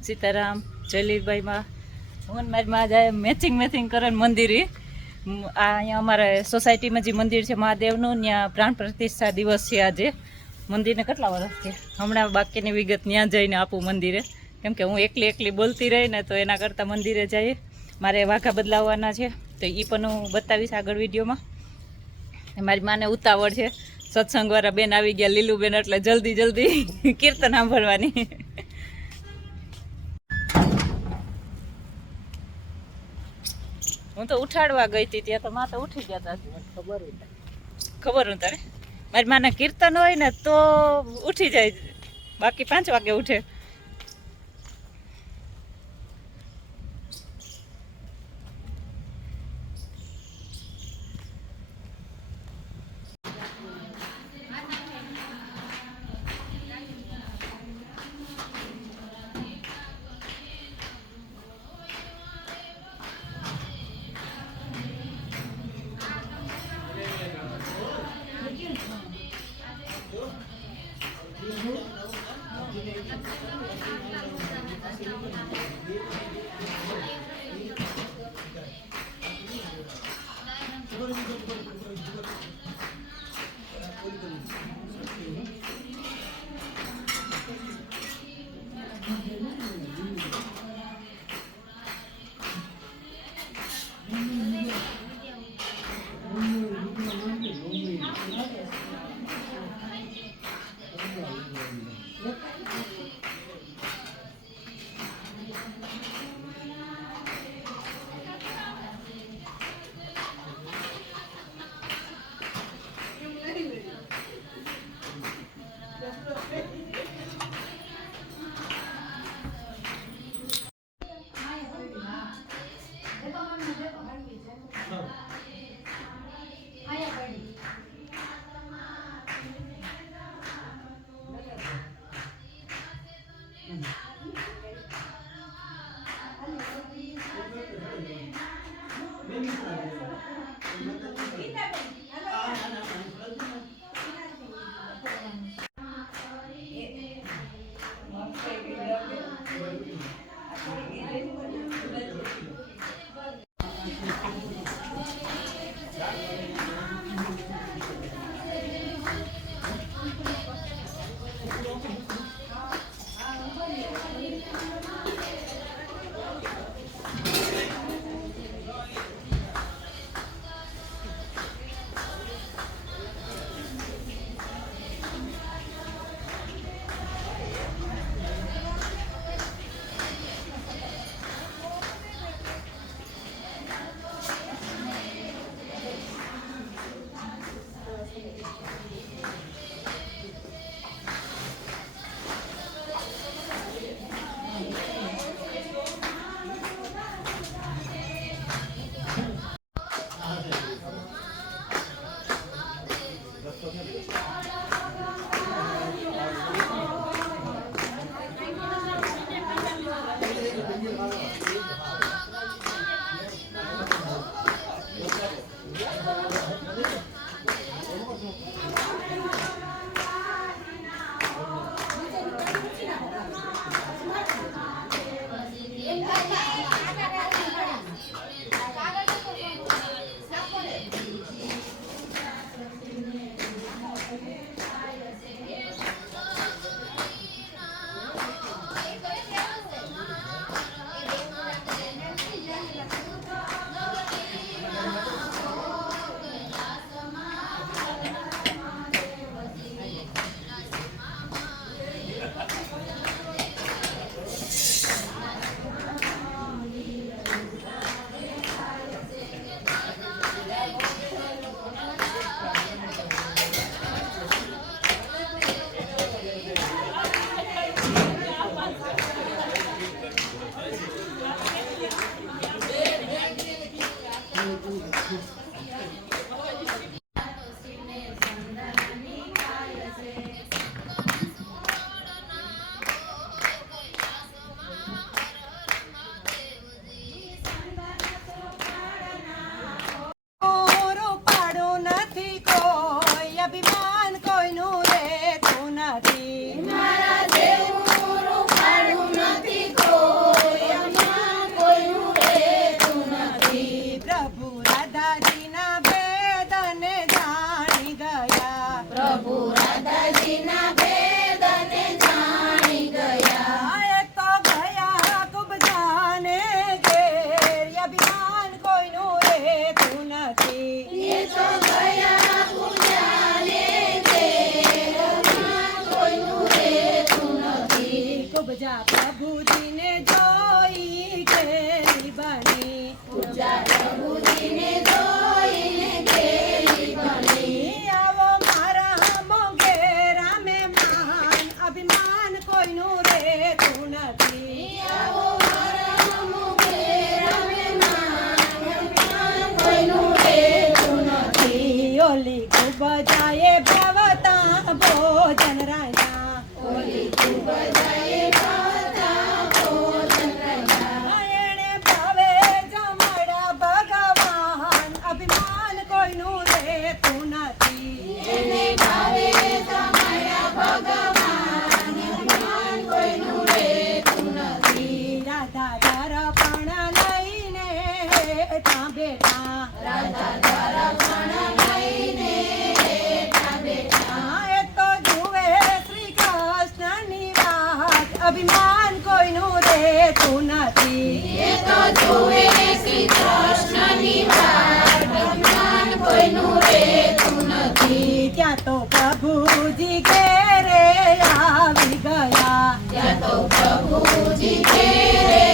સીતારામ જયલીભાઈમાં હું મારી માં જાય મેચિંગ કરે મંદિરે આ અહીંયા અમારે સોસાયટીમાં જે મંદિર છે મહાદેવનું ત્યાં પ્રાણ પ્રતિષ્ઠા દિવસ છે આજે મંદિરને કેટલા વર્ષ છે હમણાં બાકીની વિગત ત્યાં જઈને આપું મંદિરે કેમ કે હું એકલી બોલતી રહી ને તો એના કરતાં મંદિરે જઈએ મારે વાઘા બદલાવવાના છે તો એ પણ હું બતાવીશ આગળ વિડીયોમાં મારી માને ઉતાવળ છે સત્સંગવાળા બેન આવી ગયા લીલુબેન એટલે જલ્દી કીર્તન સાંભળવાની હું તો ઉઠાડવા ગઈ હતી ત્યાં તો માં તો ઉઠી ગયા હતા ખબર હું તારે મારી માને કીર્તન હોય ને તો ઉઠી જાય બાકી 5 વાગે ઉઠે પ્રભુજીને જોઈ કેલી બની પૂજા પ્રભુજીને જોઈને કેલી બની આવો મારા મોંઘેરા મહેમાન અભિમાન કોઈનું રેતું નથી આવો મારા મોંઘેરા મહેમાન અભિમાન કોઈનું રેતું નથી ઓલી ખૂબ જાય ભાવતા ભોજન રાજા ઓલી ખૂબ જાય ભાવતા ભોજન રાજા એણે ભાવે જમડા ભગવાન અભિમાન કોઈનું રેતું નથી એને ભાવે જમડા ભગવાન અભિમાન કોઈનું રેતું નથી રાધા દર્પણ લઈને હેઠા બેઠા રાધા દર્પણ લઈને હેઠા બેઠા એ તો જુએ શ્રી કૃષ્ણની વાત અભિમાન કોઈનું રેતું નથી એ તો જુએ શ્રી કૃષ્ણની વાત અભિમાન કોઈનું રેતું નથી ત્યાં તો પ્રભુજી ઘેરે આવી ગયા ત્યાં તો પ્રભુજી ઘેરે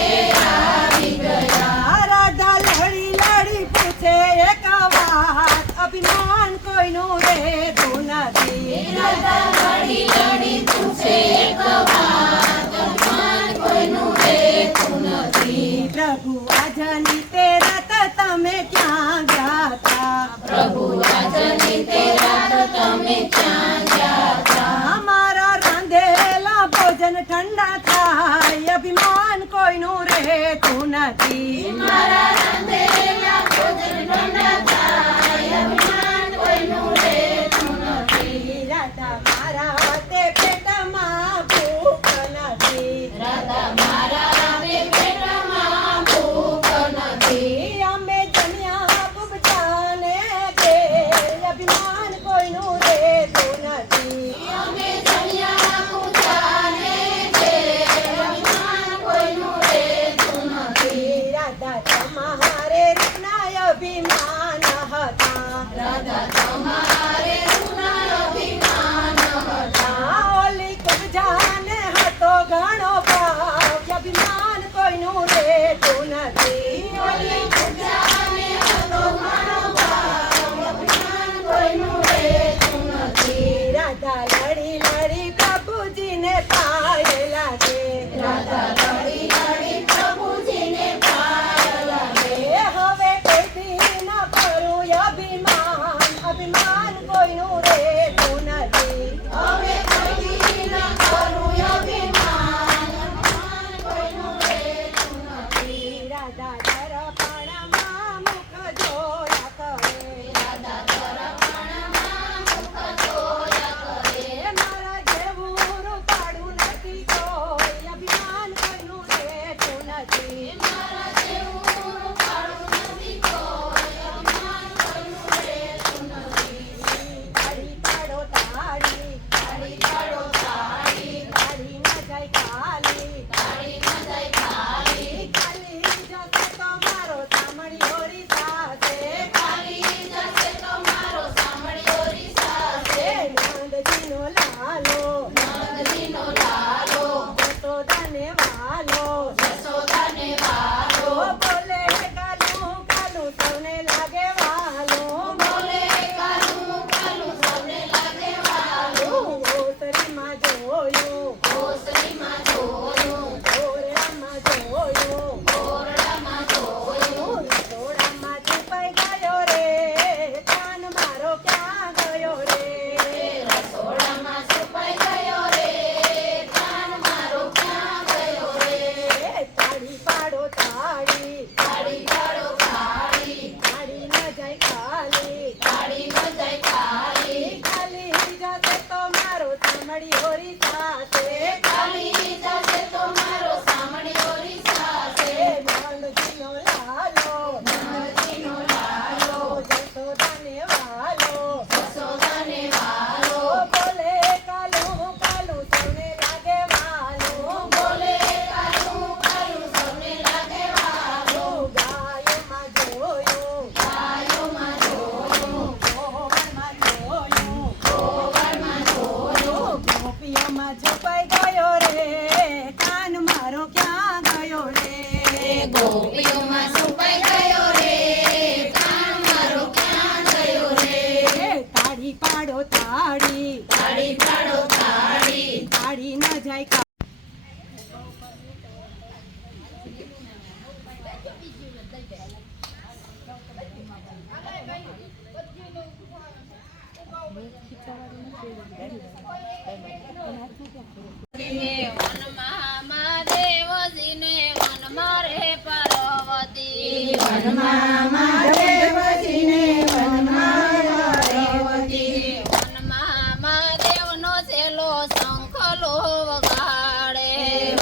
આવી ગયા રાધા લડી લડી પૂછે એક વાત અભિમાન કોઈનું રેતું નથી રાધા લડી લડી પૂછે એક વાત અભિમાન કોઈનું રેતું નથી પ્રભુ આજની તે રાત તમે ક્યાં ગયા તા પ્રભુ આજની તે રાત તમે ક્યાં ગયા તા મારા રાંધેલા ભોજન ઠંડા થાય અભિમાન કોઈનું રેતું નથી મારા રાંધેલા ભોજન ઠંડા થાય અભિમાન કોઈનું રેતું નથી રાધા મારા તે પેટમાં ભૂખ નથી રાધા મારા તે પેટમાં ભૂખ નથી અમે જમ્યા બુબટાને કે અભિમાન કોઈનું રેતું નથી અમે જમ્યા બુબટાને કે અભિમાન કોઈનું રેતું નથી રાધા તમારે રૂપના અભિમાન હતા રાધા તમારે રૂપના અભિમાન હતા ઓલી કુબજાને હતો ઘણો ભાવ અભિમાન કોઈનું રેતું નથી ઓલી કુબજાને હતો ઘણો ભાવ અભિમાન કોઈનું રેતું નથી રાધા લડી લડી પ્રભુજીને પાય લાગે રાધા લડી લડી પ્રભુજીને પાય લાગે હવે કોઈ ન કરું અભિમાન અભિમાન કોઈનું રેતું નથી હવે કોઈ ન કરું અભિમાન અભિમાન કોઈનું રેતું નથી રાધા દર્પણમાં મુખ જોયા કરે રાધા દર્પણમાં મુખ જોયા કરે મારા જેવું રૂપાળું નથી કોઈ અભિમાન કોઈનું રેતું નથી મારા જેવું રૂપાળું નથી કોઈ અભિમાન કોઈનું રેતું નથી તાળી પાડો તાળી તાળી પાડો તાળી તાળી ન જાય ખાલી તાળી ન જાય ખાલી ખાલી જશે તો મારો સાંભળ્યો રીસાશે ખાલી જશે તો મારો સાંભળ્યો રીસાશે નંદજીનો લાલો નંદજીનો લાલો જશોદાને વાલો જશોદાને વાલો બોલે કાલું કાલું સૌને લાગે વાલો બોલે કાલું કાલું સૌને લાગે વાલો ઓસરીમાં જોયું ઓસરીમાં જોયું ઓરડામાં જોયું ઓરડામાં જોયું રસોડામાં છુપાઈ ગયો રે કાન મારો ક્યાં ગયો રે રસોડામાં છુપાઈ ગયો રે કાન મારો ક્યાં ગયો રે ગોપીઓમાં છુપાઈ ગયો રે પ્રાણ મારો ક્યાં ગયો રે તાળી પાડો તાળી તાળી પાડો તાળી તાળી ન જાય કા વનમાં મહાદેવજીને વનમાં પાર્વતી વનમાં મહાદેવનો છેલ્લો શંખલો વગાડે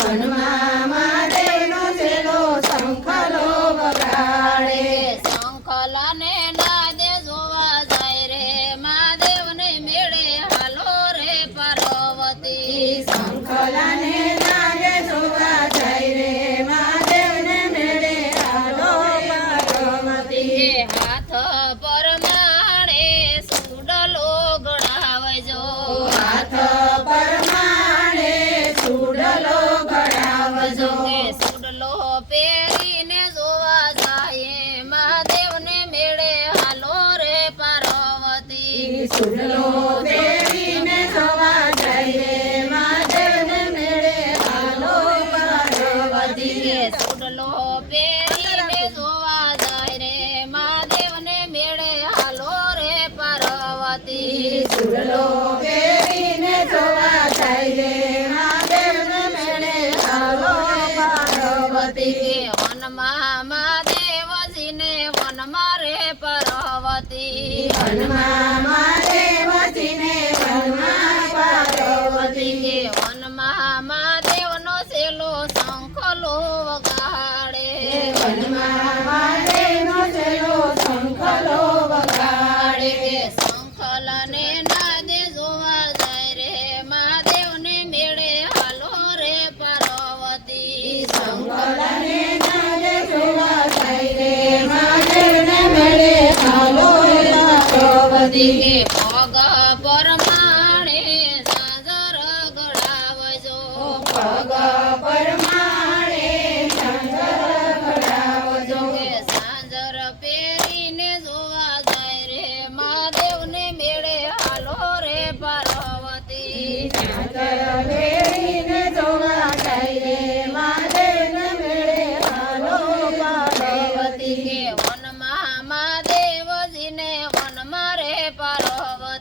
વનમાં મહાદેવનો છેલ્લો શંખલો વગાડે શંખલાને નાદે જોવા જાય રે મહાદેવને મેળે હાલો રે પાર્વતી શંખલાને નાગે જોવા જાય રે મહાદેવને મેળે હાલો પાર્વતી હાથ પર માણે સુડલો ગળાવજો હાથ પરમાણે સુડલો ઘડાવજો સુડલો પહેરીને જોવા જાય મહાદેવને મેળે હાલો રે પાર્વતી સુડલો દેવીને જોવા જાય રે મહાદેવને મેળે હાલો પાર્વતી સુડલો પહેરીને જોવા જાય રે મહાદેવને મેળે હાલો રે પાર્વતી સુડલો દેવીને જોવા જાય રે મહાદેવને મેળે હાલો પાર્વતી વનમાં મહાદેવજીને વનમાં રે પાર્વતી વનમાં મહાદેવજીને વનમાં પાર્વતી વનમાં મહાદેવનો છેલ્લો શંખલો વગાડે વનમાં મહાદેવનો છેલ્લો શંખલો વગાડે શંખલાને નાદે જોવા જાય રે મહાદેવને મેળે હાલો રે પાર્વતી શંખલાને નાદે જોવા જાય રે મહાદેવને મેળે હાલો પાર્વતી પગ પર માણે સાજર ગળાવજો પગ પરમાણે શંકર ઘડાવજો સાંજર પહેરીને જોવા જાય રે મહાદેવને મેળે હાલો રે પાર્વતી શંકર દેવીને જોવા જાય રે મહાદેવને મેળે હાલો પાર્વતી વનમાં મહાદેવજીને વનમાં રે પાર્વતી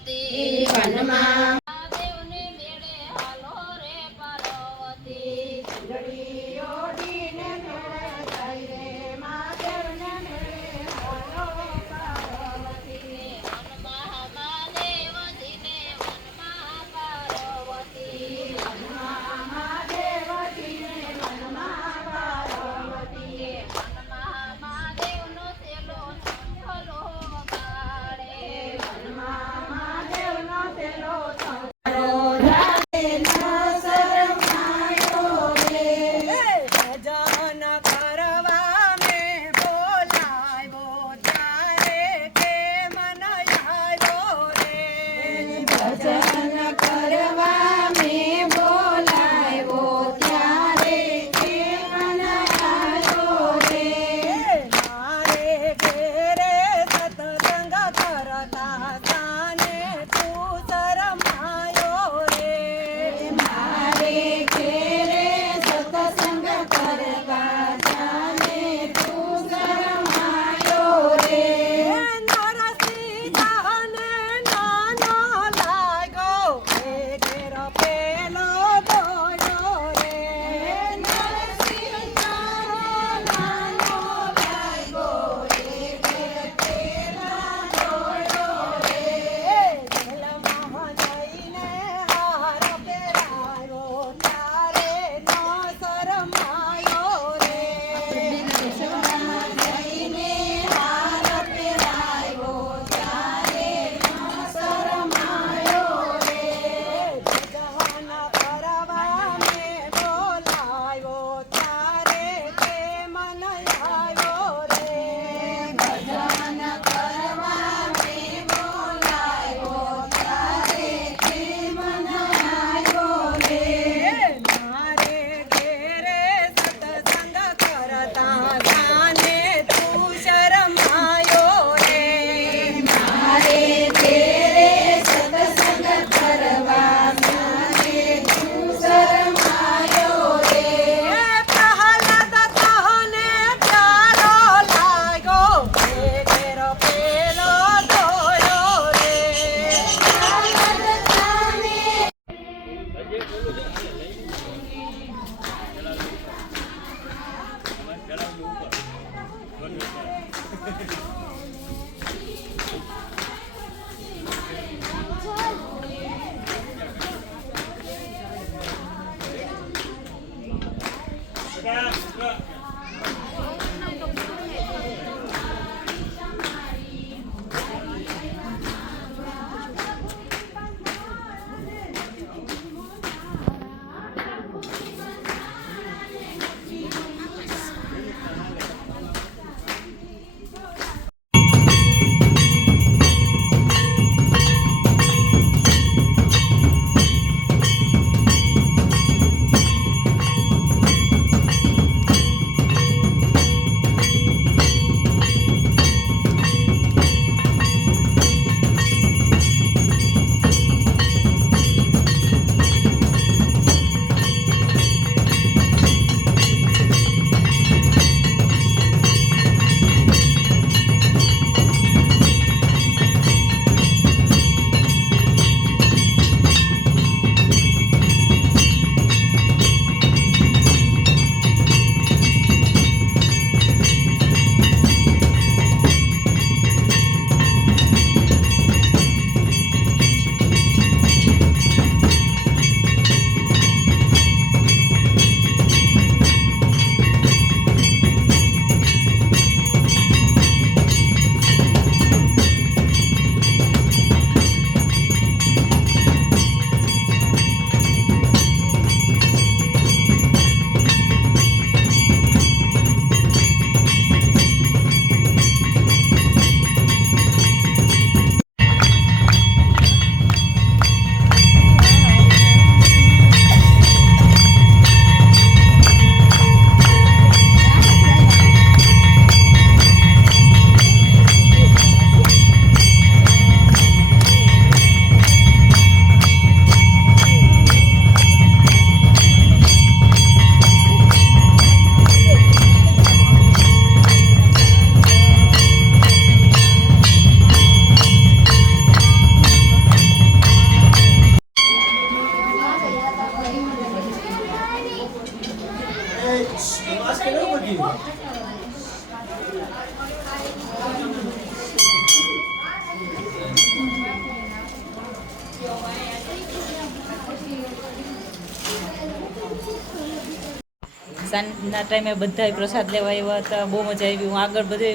સાંજના ટાઈમે બધાય પ્રસાદ લેવા આવ્યા હતા, બહુ મજા આવી. હું આગળ બધે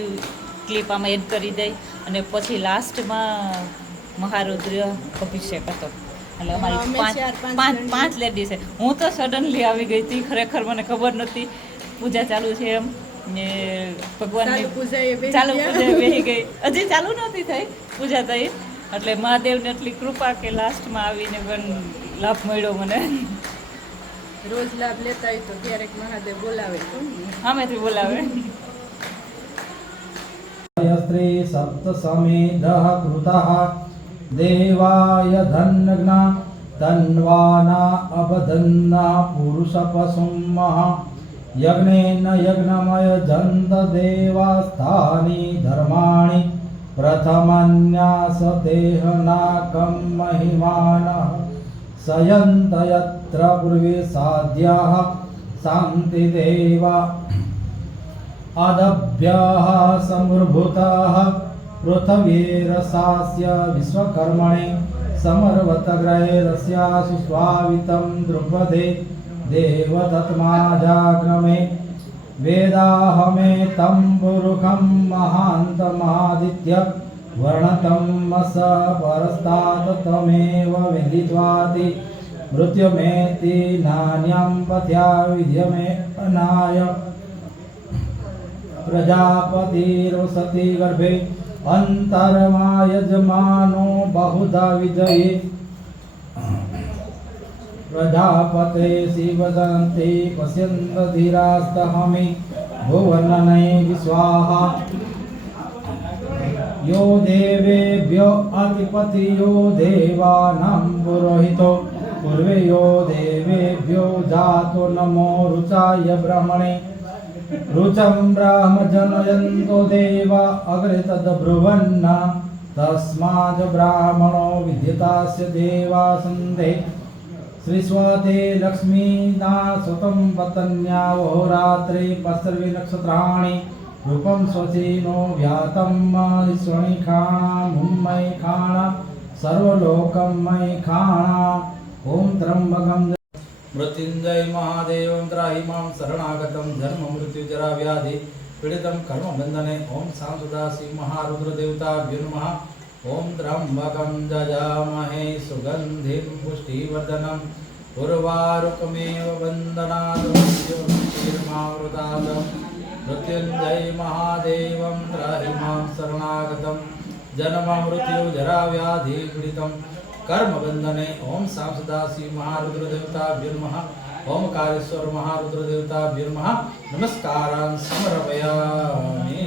ક્લિપ આમાં એડ કરી દઈ. અને પછી લાસ્ટમાં મહારુદ્ર અભિષેક હતો. એટલે અમારી અમે ચાર પાંચ પાંચ લેડીઝ છે. હું તો સડનલી આવી ગઈ હતી, ખરેખર મને ખબર નહોતી પૂજા ચાલુ છે એમ. ને ભગવાનની ચાલુ પૂજા બેસી ગઈ, હજી ચાલુ નહોતી થઈ પૂજા થઈ. એટલે મહાદેવને એટલી કૃપા કે લાસ્ટમાં આવીને પણ લાભ મળ્યો મને. રોજ લાભ લેતા હોય તો ક્યારેક મહાદેવ બોલાવે, સામેથી બોલાવે. સ્ત્રી સપ્ત સમેદઃ કૃતઃ દેવાય ધન્યજ્ઞા તન્વાના અબધન્ના પુરુષ પશુમઃ યજ્ઞેન યજ્ઞમય જંત દેવાસ્થાની ધર્માણિ પ્રથમન્યાસ દેહનાકં મહિમાનઃ સયંત યત્ર પૂર્વે સાધ્યાઃ શાંતિ દેવા આદભ્યઃ સમૃભૂતઃ પૃથ્વીરસાસ્ય વિશ્વકર્મણે સમર્વતગ્રૈરસ્યાસુ સ્વાવિतं દ્રુપદે દેવદત્માજાગ્રમે વેદાહમે तं પુરુષં મહાन्तમાદિત્ય વર્ણતમ સ પરસ્તાત તમેવ વિદિત્વાતિ મૃત્યુમેતિ નાન્યં પથ્યા વિદ્યમે અનાય પ્રજાપતિર્વસતિ ગર્ભે અંતરમાયજમાનો બહુધા વિજયે પ્રજાપતે શિવદંતે પશ્યન્ત ધીરાસ્તહમે ભુવનનૈ વિશ્વાહા યો દેવેભ્યો અધિપતિ યો દેવાનાં પુરોહિતો પૂર્વે યો દેવેભ્યો જાતો નમો રુચાય બ્રહ્મણે રુચમ બ્રહ્મ જનયંતો દેવા અગ્રે તદ્બ્રુવન્ન તસ્માદ બ્રાહ્મણો વિદ્યતાસ્ય દેવા સંધે શ્રી સ્વતે લક્ષ્મીના સુતમ પતન્યા રાત્રે પસર્વે નક્ષત્રાણી રૂપમ સ્વચીનો વ્યાતમ ઈશ્વણી ખાણા મુમ્મય ખાણા સર્વલોકમય ખાણા ઓમ ત્રંબકમ मृत्युंजय महादेवं त्राहि मां शरणागतं जन्म मृत्यु जरा व्याधि पीडितं कर्मबन्धने ओम सांसुदासी महारुद्रदेवताभ्यो नमः ओम त्र्यम्बकं जजामहे सुगन्धिं पुष्टिवर्धनम् उर्वारुकमेव वन्दनात् मृत्युर्मावृतात् मृत्युंजय महादेवं त्राहि मां शरणागतं जन्म मृत्यु जरा व्याधि पीडितं कर्मबन्धने ओम सांसदासी महारुद्रदेवताभ्यो नमः ओमकारेश्वर महारुद्रदेवताभ्यो नमः नमस्कारान् समर्पयामि।